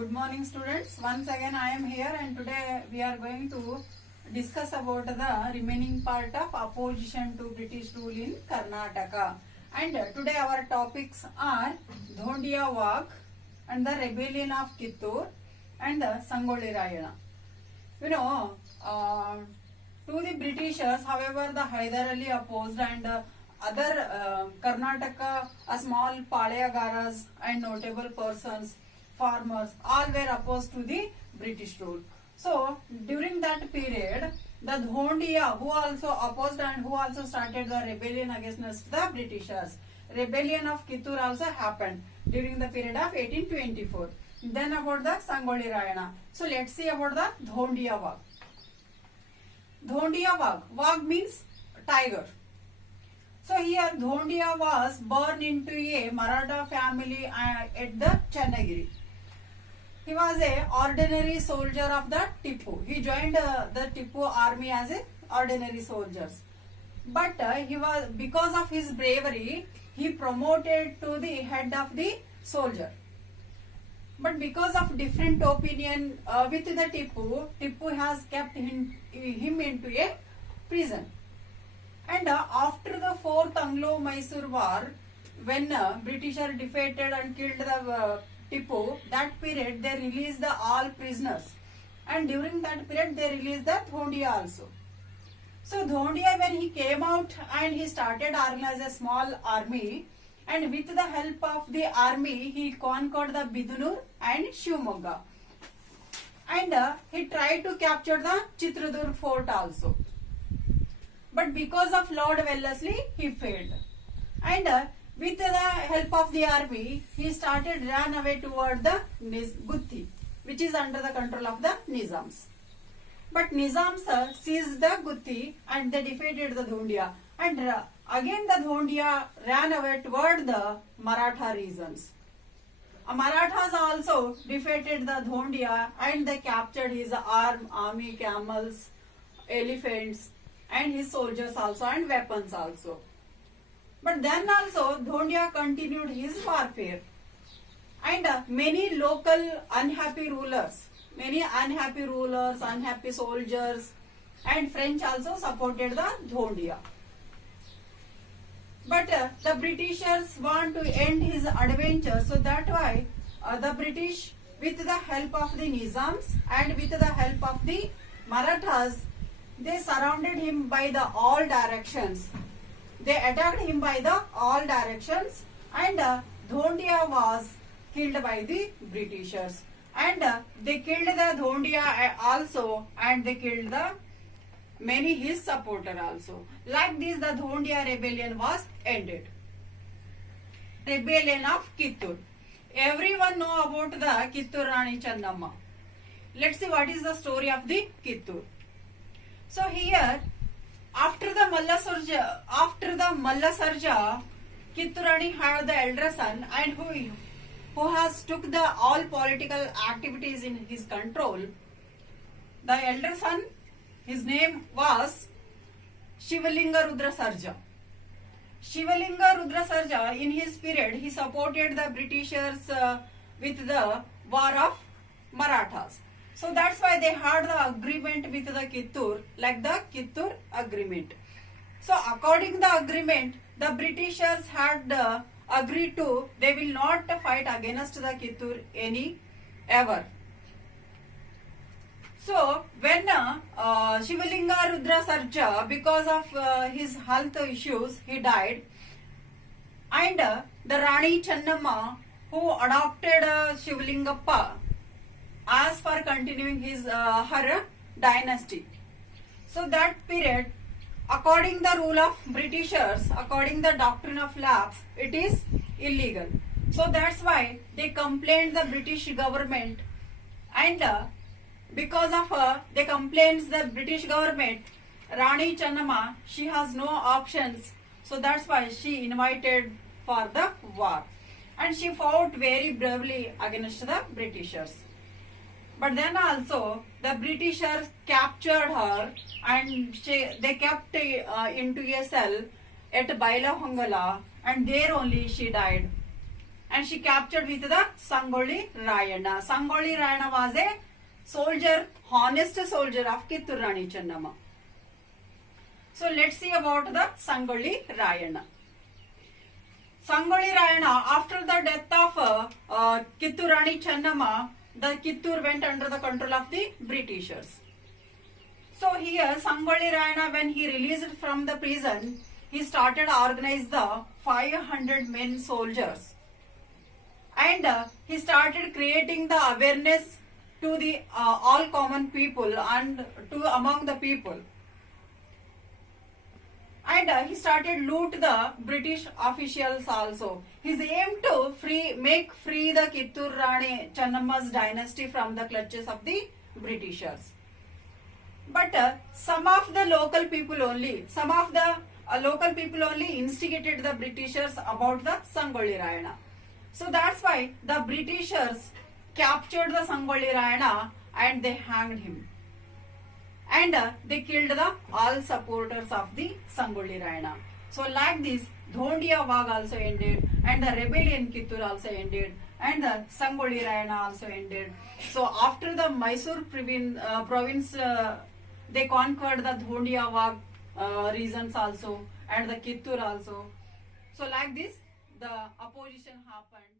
Good morning students. Once again I am here and today we are going to discuss about the remaining part of opposition to British rule in Karnataka. And today our topics are Dhondia Wagh and the rebellion of Kittur and the Sangoli Rayana. To the Britishers, however, the Hyder Ali opposed and other Karnataka, small Palayagaras and notable persons, farmers, all were opposed to the British rule. So, during that period, the Dhondia, who also opposed and who also started the rebellion against the Britishers. Rebellion of Kittur also happened during the period of 1824. Then about the Sangoli Rayana. So, let's see about the Dhondia Wagh. Dhondia Wagh. Wagh means tiger. So here Dhondia was born into a Maratha family at the Channagiri. He was a ordinary soldier of the Tipu. He joined the Tipu army as a ordinary soldiers. But because of his bravery, he promoted to the head of the soldier. But because of different opinion with the Tipu has kept him into a prison. And after the 4th Anglo-Mysore War, when Britishers defeated and killed the Tipu, that period they released all prisoners. And during that period they released the Dhondia also. So Dhondia, when he came out and he started organize a small army, and with the help of the army he conquered the Bidunur and Shivamogga. And he tried to capture the Chitradurg fort also. But because of Lord Wellesley, he failed. And with the help of the army, he ran away toward the Gutti, which is under the control of the Nizams. But Nizams seized the Gutti and they defeated the Dhondia. And again the Dhondia ran away toward the Maratha regions. Marathas also defeated the Dhondia and they captured his army, camels, elephants, and his soldiers also and weapons also. But then also Dhondia continued his warfare. And many local unhappy rulers, unhappy soldiers and French also supported the Dhondia. But the Britishers want to end his adventure, so that why the British, with the help of the Nizams and with the help of the Marathas, they surrounded him by the all directions. They attacked him by the all directions, and Dhondia was killed by the Britishers. And they killed the Dhondia also, and they killed the many his supporter also. Like this, the Dhondia rebellion was ended. Rebellion of Kittur. Everyone know about the Kittur Rani Channamma. Let's see what is the story of the Kittur. So here, after the Malla Sarja, Kittur Rani had the elder son, and who has took the all political activities in his control. The elder son, his name was Shivalinga Rudra Sarja. Shivalinga Rudra Sarja, in his period, he supported the Britishers with the war of Marathas. So that's why they had the agreement with the Kittur, like the Kittur agreement. So according to the agreement, the Britishers had agreed to, they will not fight against the Kittur ever. So when Shivalinga Rudra Sarja, because of his health issues, he died. And the Rani Channamma, who adopted Shivalingappa, as for continuing her dynasty. So that period, according the rule of Britishers, according the doctrine of lapse, it is illegal. So that's why they complained the British government, and because of they complained the British government, Rani Channamma, she has no options. So that's why she invited for the war, and she fought very bravely against the Britishers. But then also the Britishers captured her, and they kept into a cell at Bailahongala, and there only she died. and she captured with the Sangoli Rayana. Sangoli Rayana was a soldier, honest soldier of Kittur Rani Chennamma. So let's see about the Sangoli Rayana. Sangoli Rayana, after the death of Kittur Rani Chennamma, the Kittur went under the control of the Britishers. So here Sangoli Rayana, when he released from the prison, he started organize the 500 men soldiers, and he started creating the awareness to the all common people and to among the people. And he started loot the British officials also. His aim to make free the Kittur Rani Chennamma's dynasty from the clutches of the Britishers. But some of the local people only instigated the Britishers about the Sangoli Rayana. So that's why the Britishers captured the Sangoli Rayana and they hanged him. And they killed the all supporters of the Sangoli Rayana. So like this, Dhondia Wagh also ended, and the rebellion Kittur also ended, and the Sangoli Rayana also ended. So after the Mysore province, they conquered the Dhondia Wagh regions also, and the Kittur also. So like this, the opposition happened.